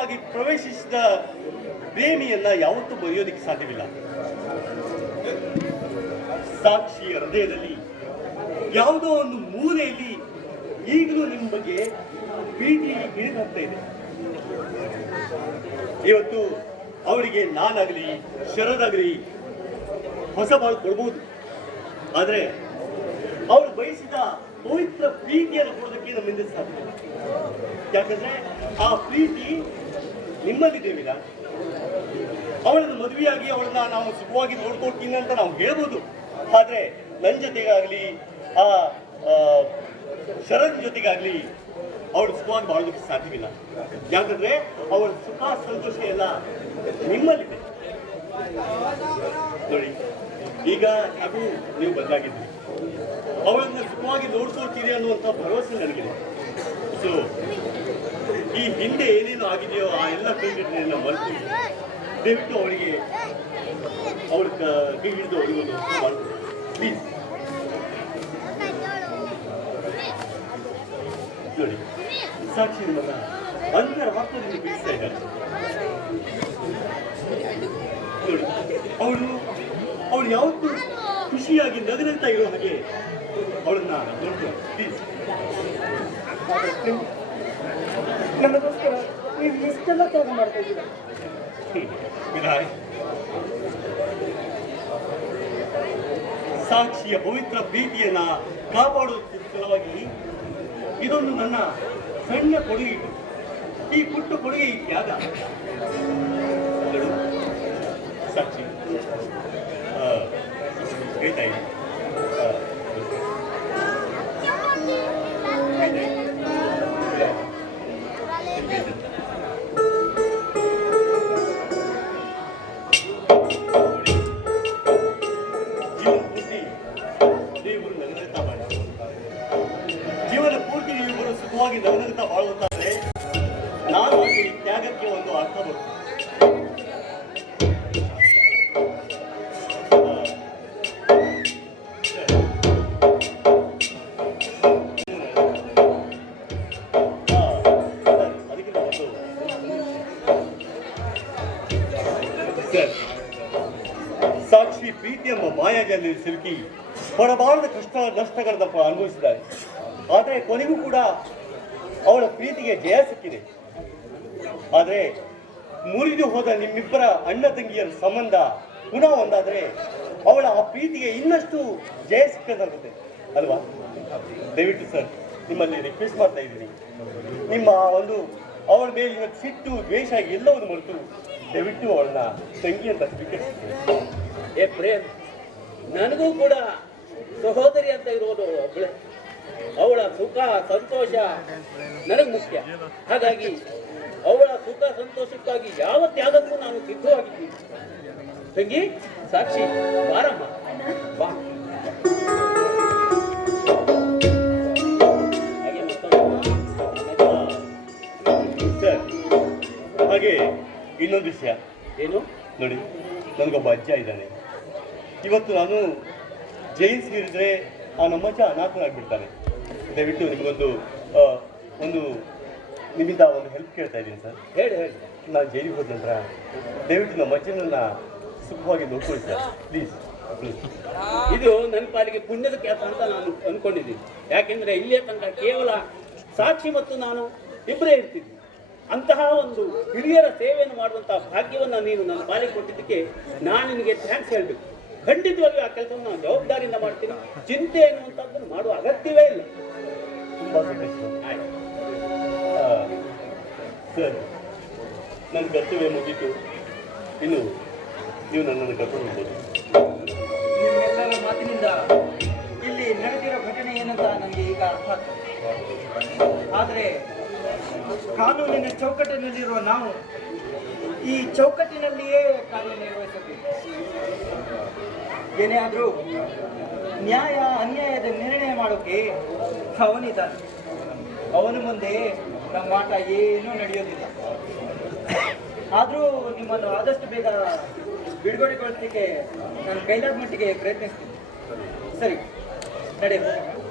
ಬಲವಂತವಾಗಿ ಪ್ರವೇಶಿಸಿದ ಪ್ರೇಮಿಯನ್ನ ಯಾವತ್ತೂ ಬರೆಯೋದಿಕ್ಕೆ ಸಾಧ್ಯವಿಲ್ಲ. ಸಾಕ್ಷಿಯ ಹೃದಯದಲ್ಲಿ ಯಾವುದೋ ಒಂದು ಮೂಲೆಯಲ್ಲಿ ಈಗಲೂ ನಿಮ್ಮ ಬಗ್ಗೆ ಪ್ರೀತಿ ಹಿಡಿದಾಗ್ತಾ ಇದೆ. ಇವತ್ತು ಅವರಿಗೆ ನಾನಾಗಲಿ, ಶರದಾಗಲಿ ಹೊಸ ಬಾಳು ಕೊಡ್ಬೋದು. ಆದರೆ ಅವರು ಬಯಸಿದ ಪವಿತ್ರ ಪ್ರೀತಿಯನ್ನು ಕೊಡೋದಕ್ಕೆ ನಮ್ಮಿಂದ ಸಾಧ್ಯ ಯಾಕಂದ್ರೆ ಆ ಪ್ರೀತಿ ನಿಮ್ಮಲ್ಲಿದೆ ವಿನ ಅವಳನ್ನು ಮದುವೆಯಾಗಿ ಅವಳನ್ನ ನಾವು ಸುಖವಾಗಿ ನೋಡ್ಕೊಡ್ತೀನಿ ಅಂತ ನಾವು ಹೇಳ್ಬೋದು. ಆದ್ರೆ ನನ್ನ ಜೊತೆಗಾಗ್ಲಿ, ಆ ಶರಣ್ ಜೊತೆಗಾಗ್ಲಿ ಅವಳು ಸುಖವಾಗಿ ಬಾಳೋದಕ್ಕೆ ಸಾಧ್ಯವಿಲ್ಲ. ಯಾಕಂದ್ರೆ ಅವಳ ಸುಖ, ಸಂತೋಷ ಎಲ್ಲ ನಿಮ್ಮಲ್ಲಿದೆ. ನೋಡಿ, ಈಗ ಅದು ನೀವು ಬದಲಾಗಿದ್ರಿ ಅವಳನ್ನ ಸುಖವಾಗಿ ನೋಡ್ಕೊಳ್ತೀರಿ ಅನ್ನುವಂಥ ಭರವಸೆ ನನಗಿದೆ. ಸೊ ಈ ಹಿಂದೆ ಏನೇನು ಆಗಿದೆಯೋ ಆ ಎಲ್ಲ ಕೈಗಟ್ಟಲೆಲ್ಲ ಮರೆತು ದಯವಿಟ್ಟು ಅವರಿಗೆ ಅವ್ರ ಕ- ಹಿಡಿದು ಮಾಡ್ಕೊಡಿ ಪ್ಲೀಸ್ ನೋಡಿ, ಸಾಕ್ಷಿ ನಿಮ್ಮನ್ನ ಅಂತರ ವಾಕ್ಯದಲ್ಲಿ ಬಿಡಿಸ್ತಾ ಇದ್ದಾರೆ. ನೋಡಿ ಅವಳು ಅವಳು ಯಾವತ್ತೂ ಖುಷಿಯಾಗಿ ನಗನಗ್ತಾ ಇರೋ ಹಾಗೆ ಅವಳನ್ನ ನೋಡ್ಕೊಳ್ಳಿ ಪ್ಲೀಸ್ ಸಾಕ್ಷಿಯ ಪವಿತ್ರ ಪ್ರೀತಿಯನ್ನ ಕಾಪಾಡುವ ಸಲುವಾಗಿ ಇದೊಂದು ನನ್ನ ಸಣ್ಣ ಕೊಡುಗೆ. ಈ ಪುಟ್ಟ ಕೊಡುಗೆ ತ್ಯಾಗ. ಸಾಕ್ಷಿ. ಹೇಳ್ತಾ ಇದ್ದೀನಿ. ಸಾಕ್ಷಿ ಪ್ರೀತಿ ಎಂಬ ಮಾಯಾಜಲ್ಲಿ ಸಿಲುಕಿ ಹೊರಬಾರದ ಕಷ್ಟ ನಷ್ಟಗಳನ್ನ ಪ- ಅನುಭವಿಸಿದ್ದಾರೆ. ಆದರೆ ಕೊನೆಗೂ ಕೂಡ ಅವಳ ಪ್ರೀತಿಗೆ ಜಯ ಸಿಕ್ಕಿದೆ. ಆದರೆ ಮುರಿದು ಹೋದ ನಿಮ್ಮಿಬ್ಬರ ಅಣ್ಣ ತಂಗಿಯರ ಸಂಬಂಧ ಪುನಃ ಒಂದಾದರೆ ಅವಳ ಆ ಪ್ರೀತಿಗೆ ಇನ್ನಷ್ಟು ಜಯ ಸಿಕ್ಕದಾಗುತ್ತೆ ಅಲ್ವಾ? ದಯವಿಟ್ಟು ಸರ್, ನಿಮ್ಮಲ್ಲಿ ರಿಕ್ವೆಸ್ಟ್ ಮಾಡ್ತಾ ಇದ್ದೀನಿ. ನಿಮ್ಮ ಒಂದು ಅವಳ ಮೇಲಿನ ಸಿಟ್ಟು, ದ್ವೇಷ ಎಲ್ಲವನ್ನು ಮರೆತು ದಯವಿಟ್ಟು ಅವಳನ್ನ ತಂಗಿ ಅಂತ ಸ್ವೀಕರಿಸಿ. ಏ ಪ್ರೇಮ್, ನನಗೂ ಕೂಡ ಸಹೋದರಿ ಅಂತ ಇರೋದು ಅವಳ ಸುಖ, ಸಂತೋಷ, ನನಗೆ ಮುಖ್ಯ. ಹಾಗಾಗಿ ಅವಳ ಸುಖ ಸಂತೋಷಕ್ಕಾಗಿ ಯಾವ ತ್ಯಾಗಕ್ಕೂ ನಾನು ಸಿದ್ಧವಾಗಿದ್ದೀನಿ ತಂಗಿ ಸಾಕ್ಷಿ ಬಾರಮ್ಮ. ಬಾ. ಹಾಗೆ ಇನ್ನೊಂದು ವಿಷಯ. ಏನು? ನೋಡಿ ನನಗೊಬ್ಬ ಅಜ್ಜ ಇದ್ದಾನೆ. ಇವತ್ತು ನಾನು ಜೈನ್ ಸೇರಿದ್ರೆ ಆ ನಮ್ಮಜ್ಜ ಅನಾಥನಾಗ್ಬಿಡ್ತಾನೆ. ದಯವಿಟ್ಟು ನಿಮಗೊಂದು ಒಂದು ನಿಮ್ಮಿಂದ ಒಂದು ಹೆಲ್ಪ್ ಕೇಳ್ತಾ ಇದ್ದೀನಿ ಸರ್. ಹೇಳಿ ಹೇಳಿ. ನಾನು ಜೈಲಿಗೆ ಹೋದ ನಂತರ ದಯವಿಟ್ಟು ನಮ್ಮ ಅಜ್ಜನನ್ನ ಸುಖವಾಗಿ ನೋಡ್ಕೊಳ್ಳಿ ಸರ್. ಪ್ಲೀಸ್ ಇದು ನನ್ನ ಪಾಲಿಗೆ ಪುಣ್ಯದ ಕೆಲಸ ಅಂತ ನಾನು ಅಂದ್ಕೊಂಡಿದ್ದೀನಿ ಯಾಕೆಂದರೆ ಇಲ್ಲೇ ತನಕ ಕೇವಲ ಸಾಕ್ಷಿ ಮತ್ತು ನಾನು ಇಬ್ಬರೇ ಇರ್ತಿದ್ದೆ ಅಂತಹ ಒಂದು ಹಿರಿಯರ ಸೇವೆಯನ್ನು ಮಾಡುವಂತಹ ಭಾಗ್ಯವನ್ನು ನೀನು ನನ್ನ ಪಾಲಿಗೆ ಕೊಟ್ಟಿದ್ದಕ್ಕೆ ನಾನು ನಿನಗೆ ಥ್ಯಾಂಕ್ಸ್ ಹೇಳಬೇಕು. ಖಂಡಿತವಾಗಿ ಆ ಕೆಲಸವನ್ನು ನಾನು ಜವಾಬ್ದಾರಿಯಿಂದ ಮಾಡ್ತೀನಿ. ಚಿಂತೆ ಅನ್ನುವಂಥದ್ದನ್ನು ಮಾಡುವ ಅಗತ್ಯವೇ ಇಲ್ಲ. ತುಂಬ ಸಂತೋಷ ಆಯ್ತು. ಸರ್, ನನ್ನ ಕರ್ತವ್ಯ ಮುಗೀತು. ಇನ್ನು ನೀವು ನನ್ನನ್ನು ಕರ್ಕೊಂಡು ಹೋಗ್ಬೋದು. ನಿಮ್ಮೆಲ್ಲರ ಮಾತಿನಿಂದ ಇಲ್ಲಿ ನಡೆದಿರೋ ಘಟನೆ ಏನಂತ ನನಗೆ ಈಗ ಅರ್ಥ ಆದರೆ ಕಾನೂನಿನ ಚೌಕಟ್ಟಿನಲ್ಲಿರುವ ನಾವು ಈ ಚೌಕಟ್ಟಿನಲ್ಲಿಯೇ ಕಾರ್ಯನಿರ್ವಹಿಸಬೇಕು ಏನೇ ಆದರೂ ನ್ಯಾಯ ಅನ್ಯಾಯದ ನಿರ್ಣಯ ಮಾಡೋಕೆ ಅವನಿದ್ದಾನೆ. ಅವನ ಮುಂದೆ ನಮ್ಮ ಆಟ ಏನೂ ನಡೆಯೋದಿಲ್ಲ ಆದರೂ ನಿಮ್ಮನ್ನು ಆದಷ್ಟು ಬೇಗ ಬಿಡುಗಡೆಗೊಳಿಸಲಿಕ್ಕೆ ನಾನು ಕೈಲಾದ ಮಟ್ಟಿಗೆ ಪ್ರಯತ್ನಿಸ್ತೀನಿ ಸರಿ, ನಡೆ ಹೋಗೋಣ.